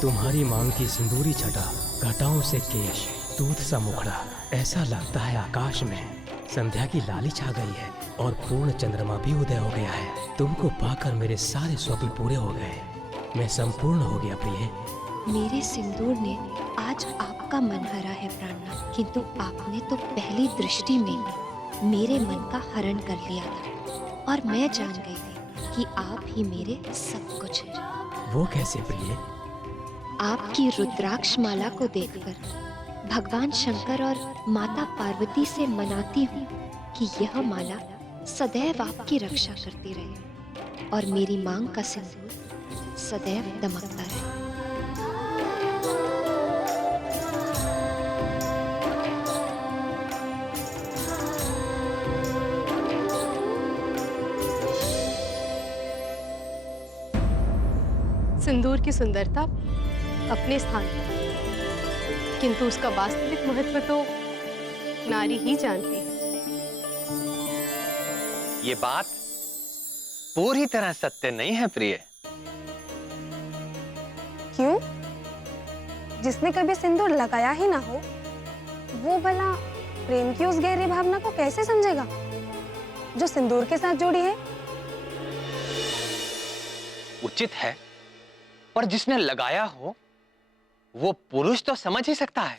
तुम्हारी मांग की सिंदूरी छटा, घटाओं से केश, दूध सा मुखड़ा, ऐसा लगता है आकाश में संध्या की लाली छा गई है और पूर्ण चंद्रमा भी उदय हो गया है। तुमको पाकर मेरे सारे स्वप्न पूरे हो गए, मैं संपूर्ण हो गया प्रिय। मेरे सिंदूर ने आज आपका मन हरा है प्राणनाथ, किंतु आपने तो पहली दृष्टि में मेरे मन का हरण कर लिया था और मैं जान गई थी कि आप ही मेरे सब कुछ हैं। वो कैसे प्रिय? आपकी रुद्राक्ष माला को देखकर भगवान शंकर और माता पार्वती से मनाती हूँ कि यह माला सदैव आपकी रक्षा करती रहे और मेरी मांग का सिंदूर सदैव दमकता रहे। सिंदूर की सुंदरता अपने स्थान पर, किंतु उसका वास्तविक महत्व तो नारी ही जानती है। ये बात पूरी तरह सत्य नहीं है प्रिय। क्यों? जिसने कभी सिंदूर लगाया ही ना हो, वो भला प्रेम की उस गहरी भावना को कैसे समझेगा जो सिंदूर के साथ जुड़ी है? उचित है, पर जिसने लगाया हो वो पुरुष तो समझ ही सकता है।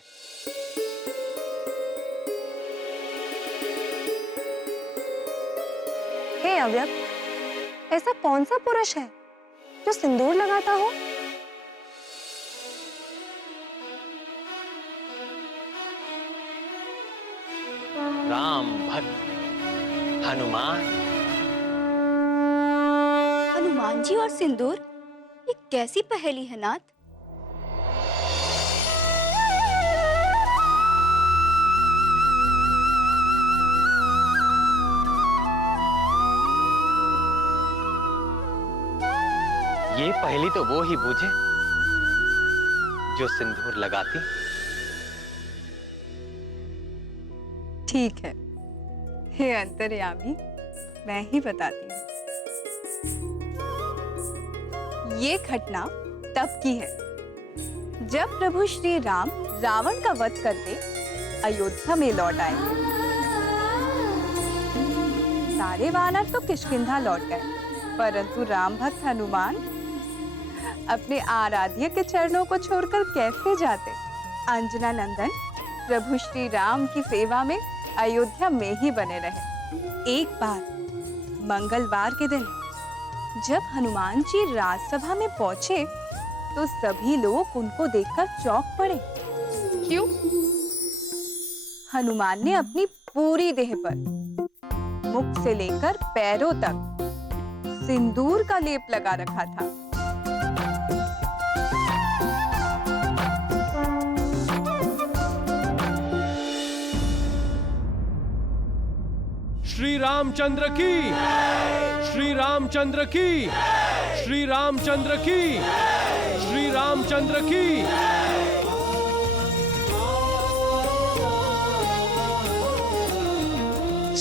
हे अव्यक्त, ऐसा कौन सा पुरुष है जो सिंदूर लगाता हो? राम भक्त हनुमान। हनुमान जी और सिंदूर, ये कैसी पहेली है नाथ? ये पहेली तो वो ही बूझे जो सिंदूर लगाती। ठीक है, हे अंतर्यामी, मैं ही बताती हूँ। ये घटना तब की है जब प्रभु श्री राम रावण का वध करके अयोध्या में लौट आए। सारे वानर तो किष्किंधा लौट गए, परंतु राम भक्त हनुमान अपने आराध्य के चरणों को छोड़कर कैसे जाते। अंजना नंदन प्रभु श्री राम की सेवा में अयोध्या में ही बने रहे। एक बार मंगलवार के दिन जब हनुमान जी राजसभा में पहुंचे तो सभी लोग उनको देखकर चौंक पड़े। क्यों? हनुमान ने अपनी पूरी देह पर मुख से लेकर पैरों तक सिंदूर का लेप लगा रखा था। श्री रामचंद्र की, श्री रामचंद्र की, श्री रामचंद्र की, श्री रामचंद्र की।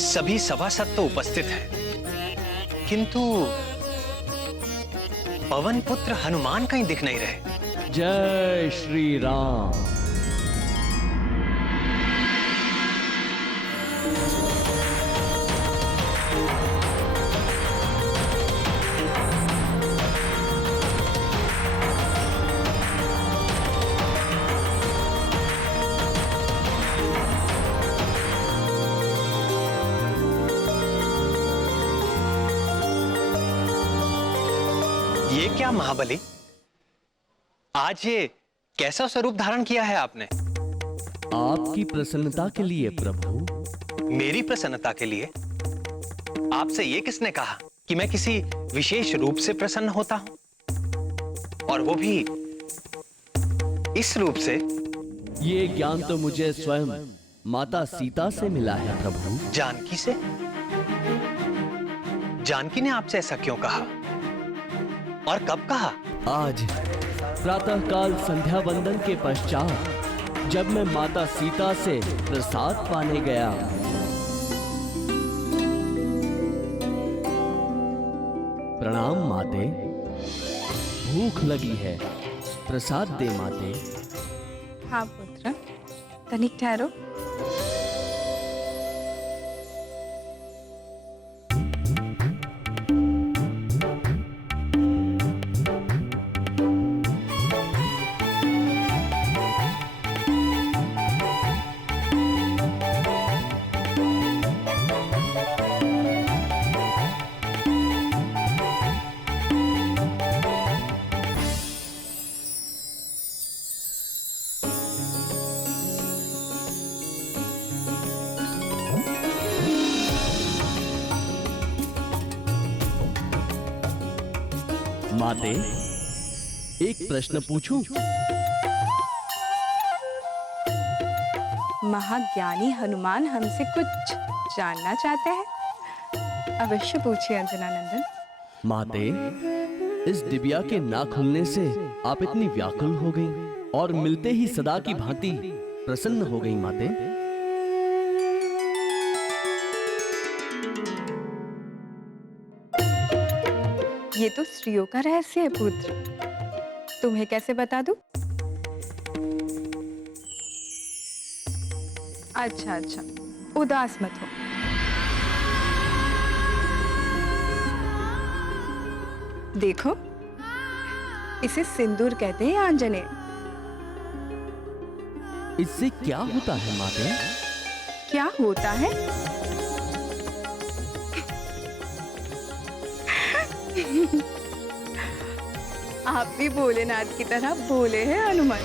सभी सभासद तो उपस्थित हैं, किंतु पवन पुत्र हनुमान कहीं दिख नहीं रहे। जय श्री राम। ये क्या महाबली, आज ये कैसा स्वरूप धारण किया है आपने? आपकी प्रसन्नता के लिए प्रभु। मेरी प्रसन्नता के लिए? आपसे ये किसने कहा कि मैं किसी विशेष रूप से प्रसन्न होता हूं, और वो भी इस रूप से? ये ज्ञान तो मुझे स्वयं माता सीता से मिला है प्रभु। जानकी से? जानकी ने आपसे ऐसा क्यों कहा और कब कहा? आज प्रातःकाल संध्या वंदन के पश्चात जब मैं माता सीता से प्रसाद पाने गया, प्रणाम माते, भूख लगी है, प्रसाद दे माते। हाँ पुत्र, तनिक ठहरो। माते, एक प्रश्न पूछूं? महाज्ञानी हनुमान हमसे कुछ जानना चाहते हैं। अवश्य पूछिए अंजना नंदन। माते, इस दिव्या के ना खुलने से आप इतनी व्याकुल हो गईं और मिलते ही सदा की भांति प्रसन्न हो गईं माते। ये तो स्त्रियों का रहस्य है पुत्र, तुम्हें कैसे बता दूं? अच्छा अच्छा, उदास मत हो। देखो, इसे सिंदूर कहते हैं आंजनेय। इससे क्या होता है माते? क्या होता है? आप भी भोलेनाथ की तरह भोले हैं हनुमान।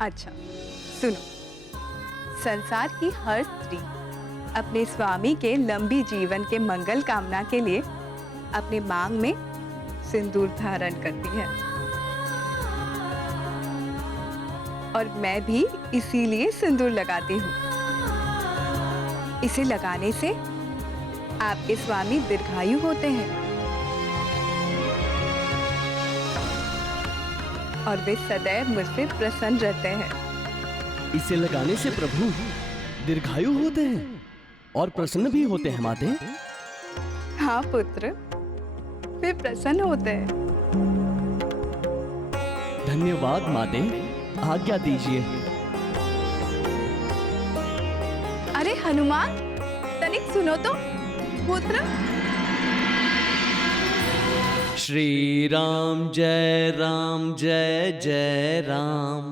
अच्छा सुनो, संसार की हर स्त्री अपने स्वामी के लंबी जीवन के मंगल कामना के लिए अपने मांग में सिंदूर धारण करती है, और मैं भी इसीलिए सिंदूर लगाती हूँ। इसे लगाने से आपके स्वामी दीर्घायु होते हैं और वे सदैव मुझसे प्रसन्न रहते हैं। इसे लगाने से प्रभु दीर्घायु होते हैं और प्रसन्न भी होते हैं माते। हाँ पुत्र, वे प्रसन्न होते हैं। धन्यवाद माते, आज्ञा दीजिए। अरे हनुमान, तनिक सुनो तो पुत्र। श्री राम जय राम जय जय राम,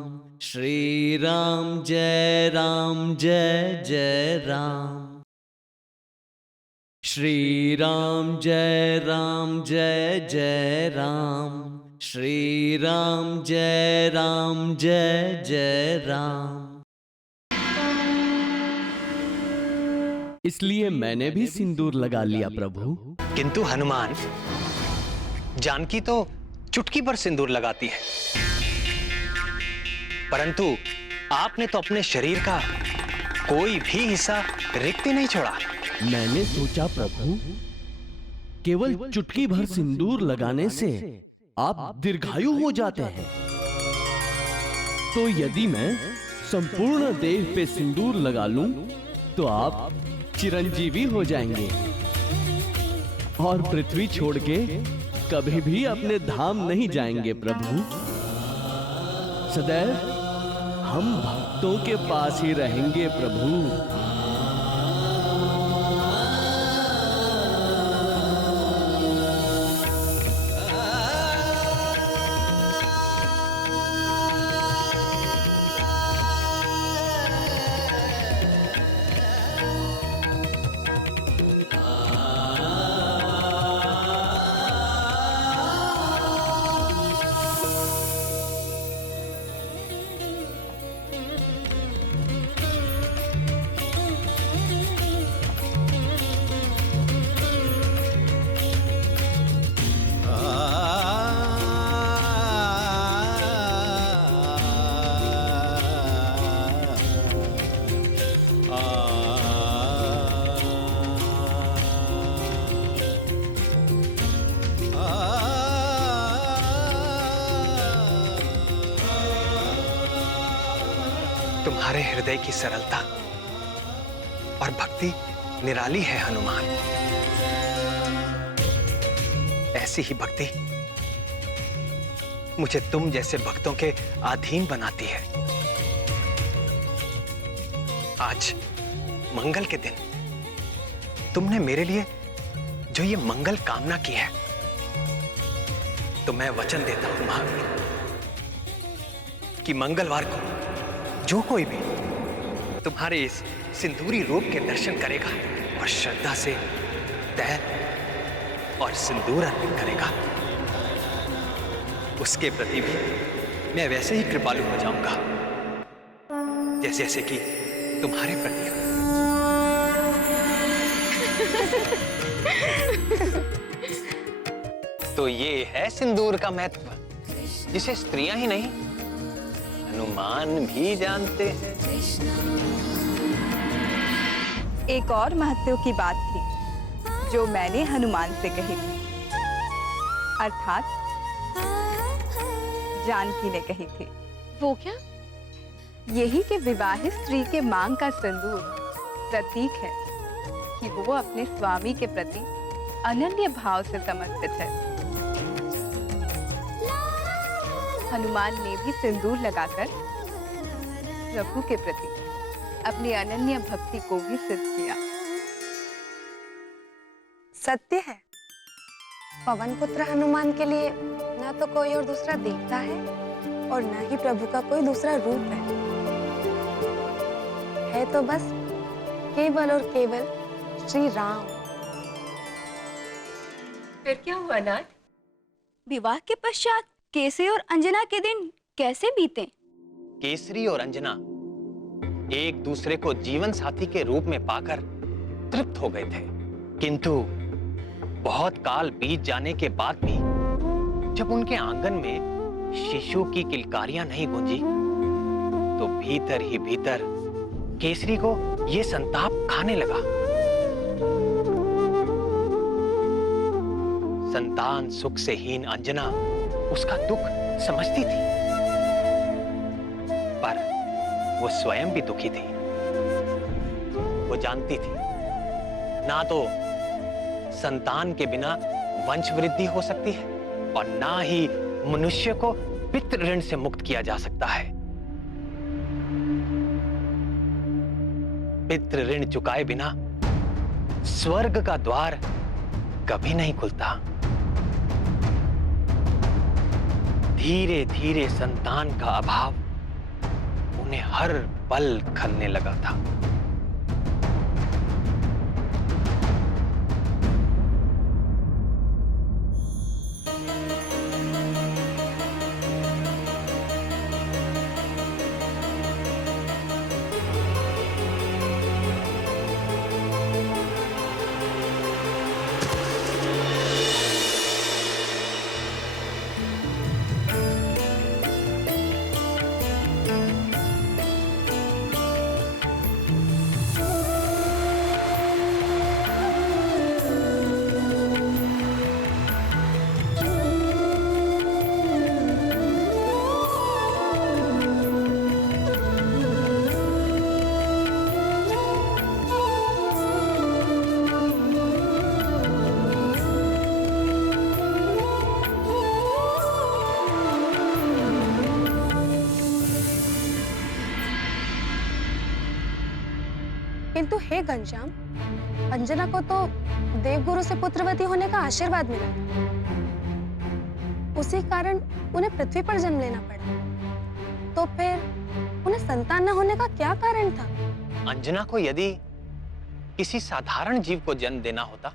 श्री राम जय राम जय जय राम, श्री राम जय राम जय जय राम, श्री राम जय राम जय जय राम। इसलिए मैंने भी सिंदूर लगा लिया प्रभु। किंतु हनुमान, जानकी तो चुटकी पर सिंदूर लगाती है, परंतु आपने तो अपने शरीर का कोई भी हिस्सा रिक्त नहीं छोड़ा। मैंने सोचा प्रभु, केवल चुटकी भर सिंदूर लगाने से आप दीर्घायु हो जाते हैं, तो यदि मैं संपूर्ण देह पे सिंदूर लगा लूं तो आप चिरंजीवी हो जाएंगे और पृथ्वी छोड़ के कभी भी अपने धाम नहीं जाएंगे प्रभु। सदैव हम भक्तों के पास ही रहेंगे प्रभु। तुम्हारे हृदय की सरलता और भक्ति निराली है हनुमान। ऐसी ही भक्ति मुझे तुम जैसे भक्तों के अधीन बनाती है। आज मंगल के दिन तुमने मेरे लिए जो ये मंगल कामना की है, तो मैं वचन देता हूं महावीर कि मंगलवार को जो कोई भी तुम्हारे इस सिंदूरी रूप के दर्शन करेगा और श्रद्धा से तैल और सिंदूर अर्पित करेगा, उसके प्रति भी मैं वैसे ही कृपालु हो जाऊंगा जैसे जैसे कि तुम्हारे प्रति हूं। तो ये है सिंदूर का महत्व, जिसे स्त्रियां ही नहीं हनुमान भी जानते हैं। एक और महत्व की बात थी जो मैंने हनुमान से कही थी, अर्थात जानकी ने कही थी। वो क्या? यही कि विवाहित स्त्री के मांग का सिंदूर प्रतीक है कि वो अपने स्वामी के प्रति अनन्य भाव से समर्पित है। हनुमान ने भी सिंदूर लगाकर प्रभु के प्रति अपनी अनन्य भक्ति को भी सिद्ध किया। सत्य है, पवन पुत्र हनुमान के लिए न तो कोई और दूसरा देवता है और न ही प्रभु का कोई दूसरा रूप है तो बस केवल और केवल श्री राम। फिर क्या हुआ नाथ? विवाह के पश्चात केसरी और अंजना के दिन कैसे बीते? केसरी और अंजना एक दूसरे को जीवन साथी के रूप में पाकर तृप्त हो गए थे, किंतु बहुत काल बीत जाने के बाद भी जब उनके आंगन में शिशु की किलकारियां नहीं गूंजी, तो भीतर ही भीतर केसरी को यह संताप खाने लगा। संतान सुख से हीन अंजना उसका दुख समझती थी, पर वो स्वयं भी दुखी थी। वो जानती थी ना तो संतान के बिना वंश वृद्धि हो सकती है और ना ही मनुष्य को पितृ ऋण से मुक्त किया जा सकता है। पितृ ऋण चुकाए बिना स्वर्ग का द्वार कभी नहीं खुलता। धीरे धीरे संतान का अभाव उन्हें हर पल खलने लगा था। किंतु हे घनश्याम, अंजना को तो देवगुरु से पुत्रवती होने का आशीर्वाद मिला था, उसी कारण उन्हें पृथ्वी पर जन्म लेना पड़ा। तो फिर उन्हें संतान न होने का क्या कारण था? अंजना को यदि किसी साधारण जीव को जन्म देना होता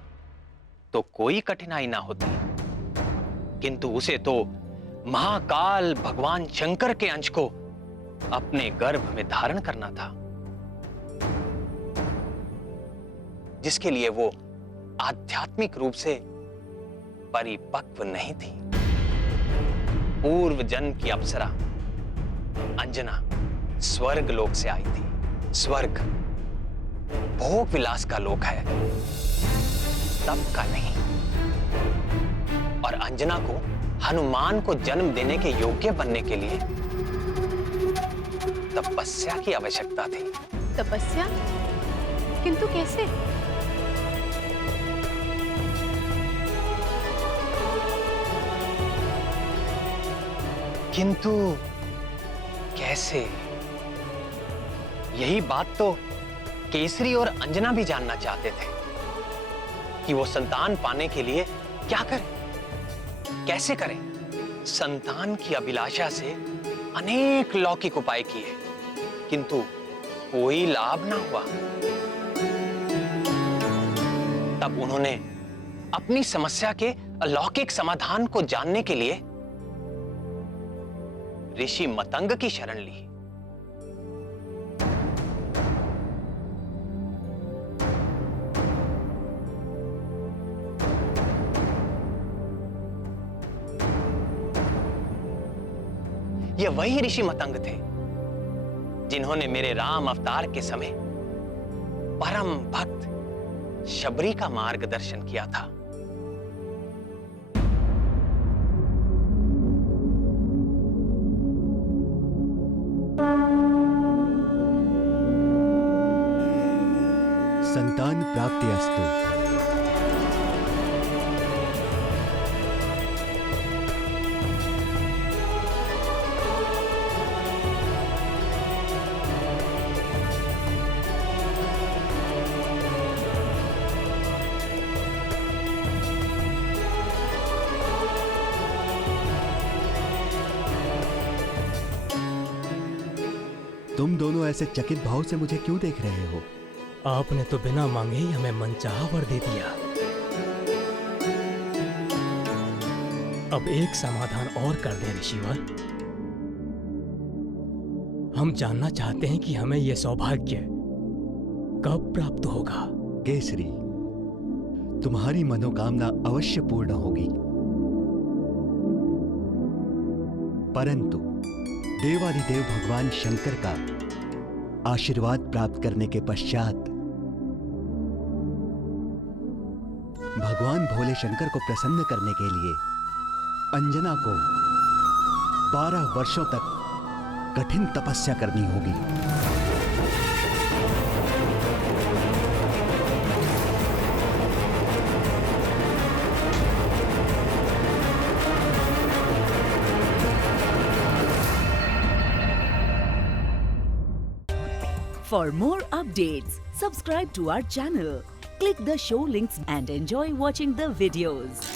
तो कोई कठिनाई ना होती, किंतु उसे तो महाकाल भगवान शंकर के अंश को अपने गर्भ में धारण करना था, जिसके लिए वो आध्यात्मिक रूप से परिपक्व नहीं थी। पूर्व जन्म की अप्सरा अंजना स्वर्ग लोक से आई थी। स्वर्ग भोग विलास का लोक है, तप का नहीं। और अंजना को हनुमान को जन्म देने के योग्य बनने के लिए तपस्या की आवश्यकता थी। तपस्या? किंतु कैसे? किंतु कैसे? यही बात तो केसरी और अंजना भी जानना चाहते थे कि वो संतान पाने के लिए क्या करें, कैसे करें। संतान की अभिलाषा से अनेक लौकिक उपाय किए, किंतु कोई लाभ ना हुआ। तब उन्होंने अपनी समस्या के अलौकिक समाधान को जानने के लिए ऋषि मतंग की शरण ली। ये वही ऋषि मतंग थे जिन्होंने मेरे राम अवतार के समय परम भक्त शबरी का मार्गदर्शन किया था। संतान प्राप्ति अस्तु। तुम दोनों ऐसे चकित भाव से मुझे क्यों देख रहे हो? आपने तो बिना मांगे ही हमें मनचाहा वर दे दिया। अब एक समाधान और कर दे ऋषिवर। हम जानना चाहते हैं कि हमें यह सौभाग्य कब प्राप्त होगा। केसरी, तुम्हारी मनोकामना अवश्य पूर्ण होगी, परंतु देवाधिदेव भगवान शंकर का आशीर्वाद प्राप्त करने के पश्चात भगवान भोले शंकर को प्रसन्न करने के लिए अंजना को 12 वर्षों तक कठिन तपस्या करनी होगी। For more updates, subscribe to our channel, click the show links and enjoy watching the videos.